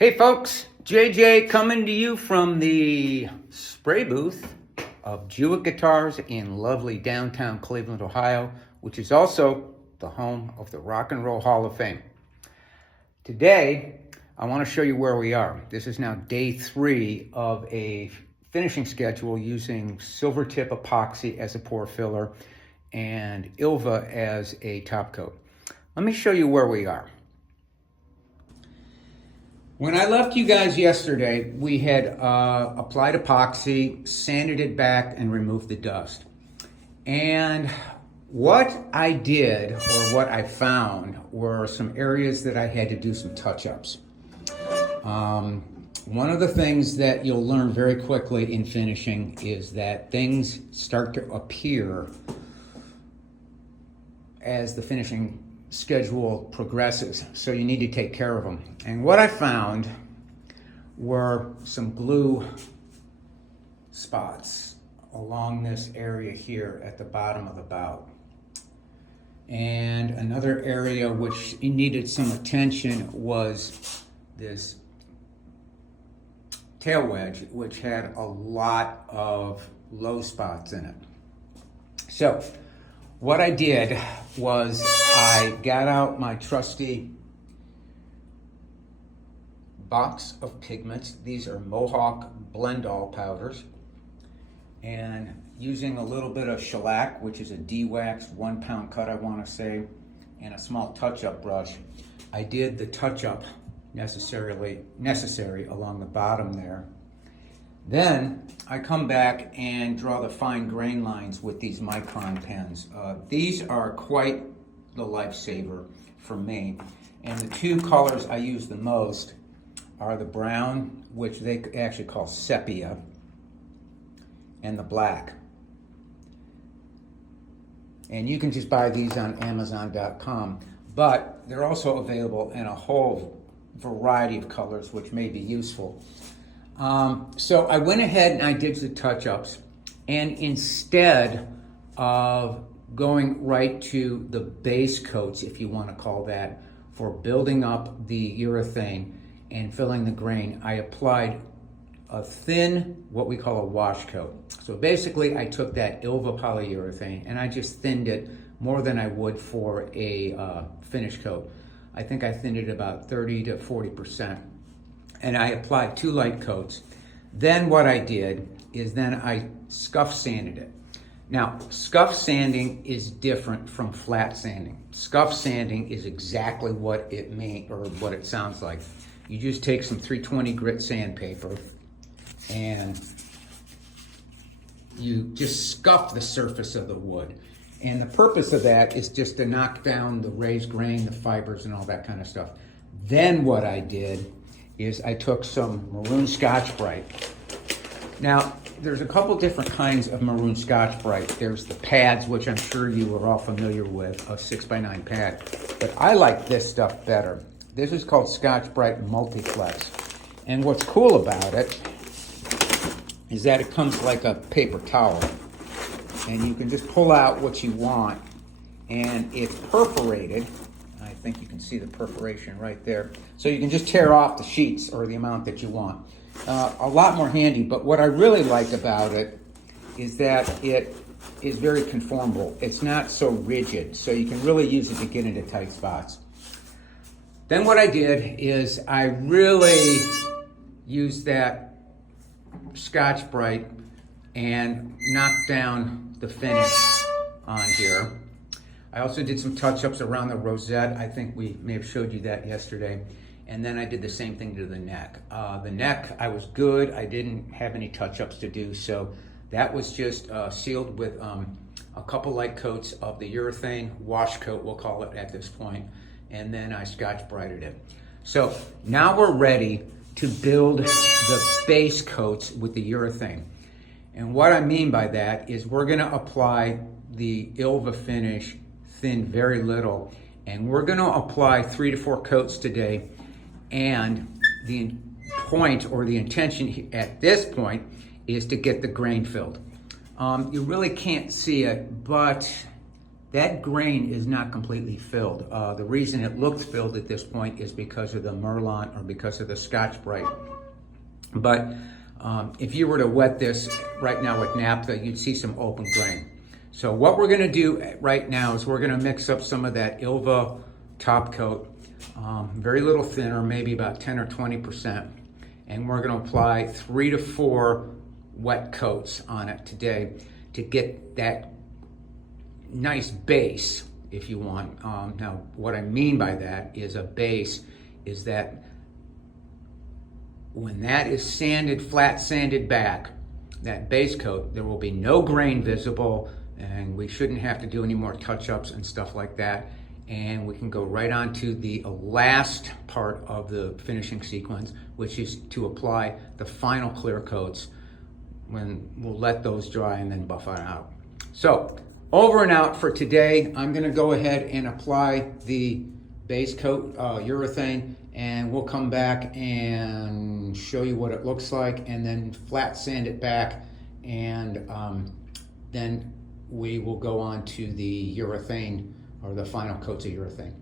Hey folks, JJ coming to you from the spray booth of Jewett Guitars in lovely downtown Cleveland, Ohio, which is also the home of the Rock and Roll Hall of Fame. Today, I want to show you where we are. This is now day 3 of a finishing schedule using silver tip epoxy as a pour filler and Ilva as a top coat. Let me show you where we are. When I left you guys yesterday, we had applied epoxy, sanded it back, and removed the dust. And what I did, or what I found, were some areas that I had to do some touch-ups. One of the things that you'll learn very quickly in finishing is that things start to appear as the finishing schedule progresses, so you need to take care of them. And what I found were some glue spots along this area here at the bottom of the bout. And another area which needed some attention was this tail wedge, which had a lot of low spots in it. So what I did was I got out my trusty box of pigments. These are Mohawk Blend-All powders. And using a little bit of shellac, which is a de-wax 1 pound cut, I want to say, and a small touch-up brush, I did the touch-up necessary along the bottom there. Then I come back and draw the fine grain lines with these micron pens. These are quite the lifesaver for me. And the two colors I use the most are the brown, which they actually call sepia, and the black. And you can just buy these on Amazon.com, but they're also available in a whole variety of colors, which may be useful. So I went ahead and I did the touch-ups, and instead of going right to the base coats, if you want to call that, for building up the urethane and filling the grain, I applied a thin, what we call a wash coat. So basically I took that Ilva polyurethane and I just thinned it more than I would for a finish coat. I think I thinned it about 30 to 40%. And I applied 2 light coats. Then what I did is then I scuff sanded it. Now, scuff sanding is different from flat sanding. Scuff sanding is exactly what it means, or what it sounds like. You just take some 320 grit sandpaper and you just scuff the surface of the wood. And the purpose of that is just to knock down the raised grain, the fibers, and all that kind of stuff. Then what I did is I took some maroon Scotch-Brite. Now, there's a couple different kinds of maroon Scotch-Brite. There's the pads, which I'm sure you are all familiar with, a 6x9 pad. But I like this stuff better. This is called Scotch-Brite Multiflex. And what's cool about it is that it comes like a paper towel. And you can just pull out what you want. And it's perforated. I think you can see the perforation right there. So you can just tear off the sheets or the amount that you want. A lot more handy, but what I really like about it is that it is very conformable. It's not so rigid, so you can really use it to get into tight spots. Then what I did is I really used that Scotch-Brite and knocked down the finish on here. I also did some touch-ups around the rosette. I think we may have showed you that yesterday. And then I did the same thing to the neck. The neck, I was good. I didn't have any touch-ups to do, so that was just sealed with a couple light coats of the urethane, wash coat we'll call it at this point, and then I Scotch-Brited it. So now we're ready to build the base coats with the urethane. And what I mean by that is we're gonna apply the Ilva finish thin very little, and we're going to apply 3 to 4 coats today. And the point, or the intention at this point, is to get the grain filled. You really can't see it, but that grain is not completely filled. The reason it looks filled at this point is because of the Merlot or because of the Scotch-Brite. But if you were to wet this right now with naphtha, you'd see some open grain. So what we're gonna do right now is we're gonna mix up some of that Ilva top coat, very little thinner, maybe about 10 or 20%. And we're gonna apply 3 to 4 wet coats on it today to get that nice base, if you want. Now, what I mean by that is a base is that when that is sanded, flat sanded back, that base coat, there will be no grain visible, and we shouldn't have to do any more touch-ups and stuff like that. And we can go right on to the last part of the finishing sequence, which is to apply the final clear coats, when we'll let those dry and then buff it out. So, over and out for today. I'm gonna go ahead and apply the base coat, urethane, and we'll come back and show you what it looks like, and then flat sand it back, and then we will go on to the urethane, or the final coats of urethane.